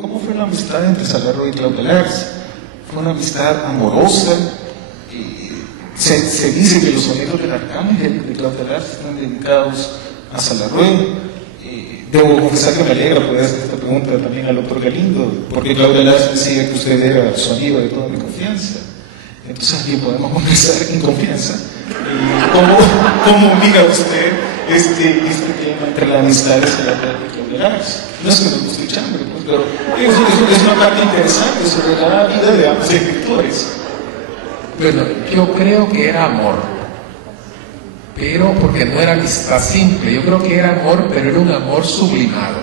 ¿Cómo fue la amistad entre Salarroy y Claudia Lars? Fue una amistad amorosa. Se dice que los sonetos del Arcángel de Claudia Lars están dedicados a Salarroy. Debo confesar que me alegra poder hacer esta pregunta también al doctor Galindo, porque Claudia Lars decía que usted era su amigo de toda mi confianza. Entonces aquí podemos conversar en confianza. ¿Cómo mira usted este tema entre la amistad de Salarroy y Claudia Lars? No es que nos guste el chambre, pues, pero es una parte interesante sobre la vida de ambos escritores. Bueno, yo creo que era amor, pero porque no era amistad simple. Yo creo que era amor, pero era un amor sublimado.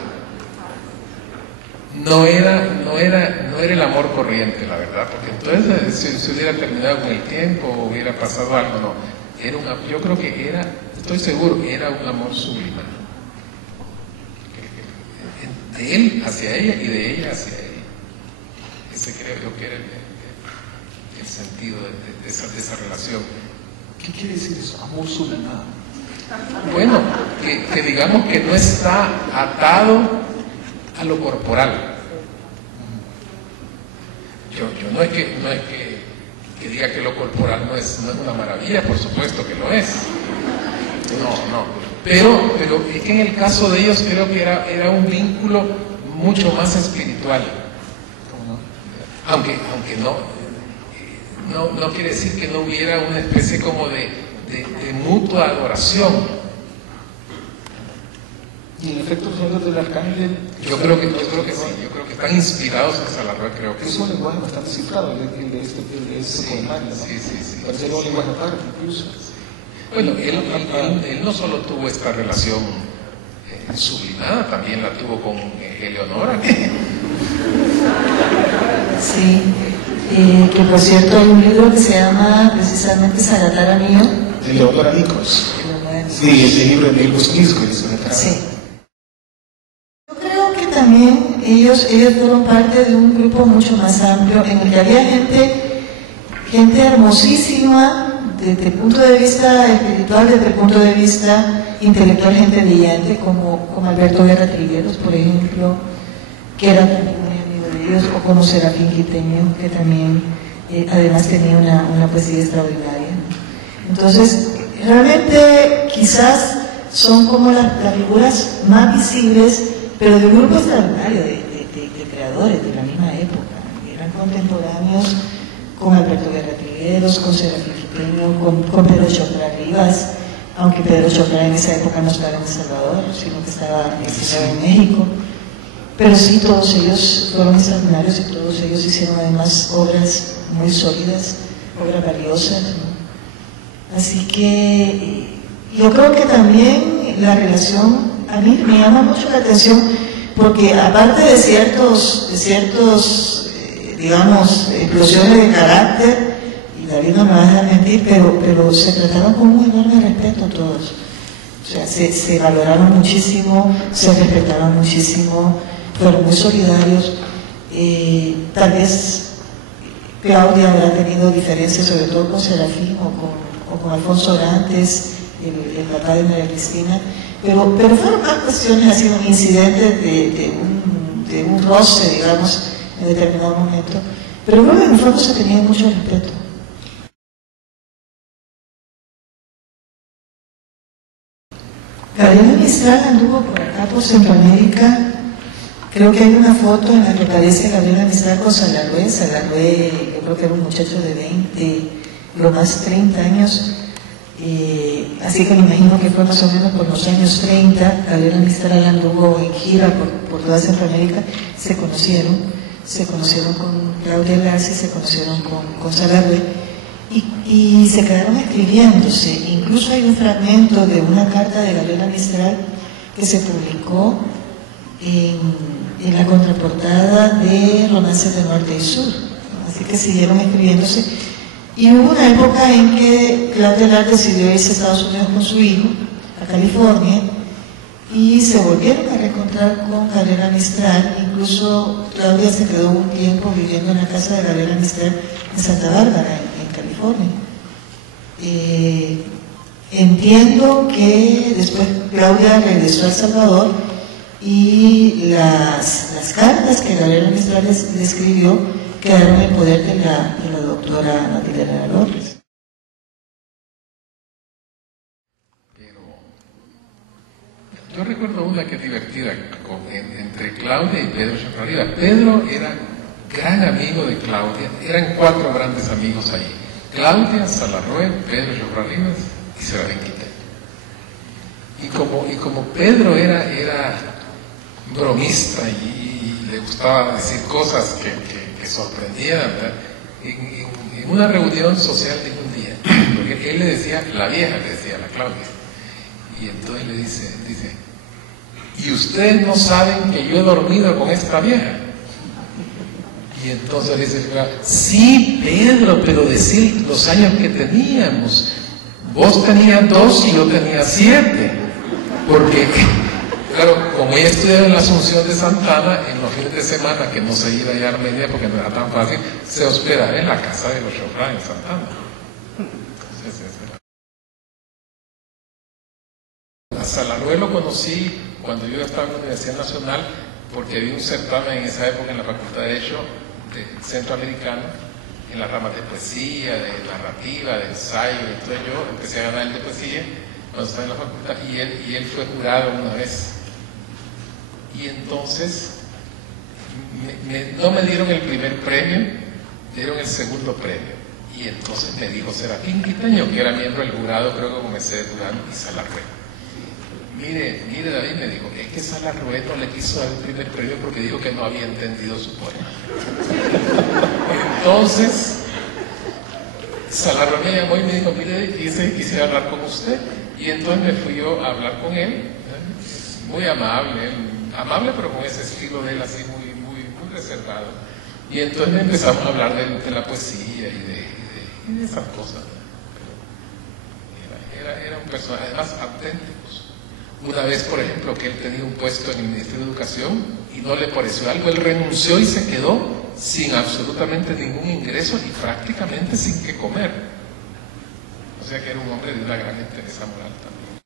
No era el amor corriente, la verdad, porque entonces se hubiera terminado con el tiempo o hubiera pasado algo. No, yo creo que estoy seguro, era un amor sublimado. De él hacia ella y de ella hacia él. Ese creo yo que era el sentido de esa relación. ¿Qué quiere decir eso? Amor sublimado. Bueno, que digamos que no está atado a lo corporal. Yo no es que diga que lo corporal no es una maravilla, por supuesto que lo es. No. Pero es que en el caso de ellos creo que era un vínculo mucho más espiritual. Aunque no quiere decir que no hubiera una especie como de mutua adoración. Y en efecto, los sonetos del Arcángel, yo creo que sí, yo creo que están inspirados en Salarroy, creo que es un lenguaje bastante cifrado, el de este poemario, ¿no? Sí. Parece un lenguaje aparte, incluso. Bueno, él no solo tuvo esta relación sublimada, también la tuvo con Eleonora. Sí, que por cierto hay un libro que se llama precisamente Saratara Mío. De Eleonora Nikos. Sí, ese libro de Miguel Busquisco. Sí. Yo creo que también ellos fueron parte de un grupo mucho más amplio en el que había gente hermosísima, desde el punto de vista espiritual, desde el punto de vista intelectual, gente brillante como Alberto Guerra Trigueros, por ejemplo, que era también muy amigo de ellos, o como Serafín Quiteño, que también además tenía una poesía extraordinaria. Entonces, realmente quizás son como las figuras más visibles, pero de un grupo extraordinario de creadores de la misma época. Eran contemporáneos con Alberto Guerra Trigueros, con Serafín Quiteño, con Pedro Chopra Rivas, aunque Pedro Chopra en esa época no estaba en El Salvador, sino que estaba exiliado en México. Pero sí, todos ellos fueron extraordinarios y todos ellos hicieron además obras muy sólidas, obras valiosas, ¿no? Así que yo creo que también la relación a mí me llama mucho la atención, porque aparte de ciertos digamos, explosiones de carácter, y David no me va a dejar mentir, pero se trataron con un enorme respeto a todos. O sea, se valoraron muchísimo, se respetaron muchísimo, fueron muy solidarios. Tal vez Claudia habrá tenido diferencias, sobre todo con Serafín o con Alfonso Orantes, el papá de María Cristina, pero fueron más cuestiones, así un incidente de un roce, digamos, en determinado momento, pero luego en el fondo se tenía mucho respeto. Gabriela Mistral anduvo por acá, por Centroamérica. Creo que hay una foto en la que aparece Gabriela Mistral con Salarroy, yo creo que era un muchacho de 20, lo más 30 años, así que me imagino que fue más o menos por los años 30, Gabriela Mistral anduvo en gira por toda Centroamérica, se conocieron con Claudia Lars y se conocieron con Salarroy y se quedaron escribiéndose. Incluso hay un fragmento de una carta de Gabriela Mistral que se publicó en la contraportada de Romances de Norte y Sur, ¿no? Así que siguieron escribiéndose y hubo una época en que Claudia Lars decidió irse a Estados Unidos con su hijo a California y se volvieron a reencontrar con Gabriela Mistral. Incluso Claudia se quedó un tiempo viviendo en la casa de Gabriela Mistral en Santa Bárbara, en California. Entiendo que después Claudia regresó a El Salvador y las cartas que Gabriela Mistral le escribió quedaron en poder de la doctora Matilena López. Yo recuerdo una que es divertida entre Claudia y Pedro Chaparriba. Pedro era gran amigo de Claudia, eran 4 grandes amigos ahí: Claudia, Salarrué, Pedro Chaparriba y Serafín Quiteño. Y como Pedro era bromista y le gustaba decir cosas que sorprendían, ¿verdad? En una reunión social de un día, porque él le decía, la vieja le decía a la Claudia, y entonces le dice, ¿y ustedes no saben que yo he dormido con esta vieja? Y entonces le dice, sí, Pedro, pero decir los años que teníamos. Vos tenías 2 y yo tenía 7. Porque, claro, como ella estudiaba en la Asunción de Santana, en los fines de semana, que no se iba a Armenia porque no era tan fácil, se hospedaba en la casa de los Chopra en Santana. A Salarrué lo conocí cuando yo estaba en la Universidad Nacional, porque había un certamen en esa época en la Facultad de Derecho centroamericano, en las ramas de poesía, de narrativa, de ensayo. Entonces yo empecé a ganar el de poesía cuando estaba en la facultad, y él fue jurado una vez. Y entonces no me dieron el primer premio, me dieron el segundo premio. Y entonces me dijo Serafín Quiteño, que era miembro del jurado, creo que con Mercedes Durán y Salarrué. Mire David, me dijo, es que Salarrué no le quiso dar el primer premio porque dijo que no había entendido su poema. Entonces Salarrué me llamó y me dijo, mire, quisiera hablar con usted. Y entonces me fui yo a hablar con él, muy amable, pero con ese estilo de él así muy reservado. Y entonces empezamos a hablar de la poesía y de esas cosas. Pero era un personaje, además, auténticos. Una vez, por ejemplo, que él tenía un puesto en el Ministerio de Educación y no le pareció algo, él renunció y se quedó sin absolutamente ningún ingreso y prácticamente sin qué comer. O sea que era un hombre de una gran entereza moral también.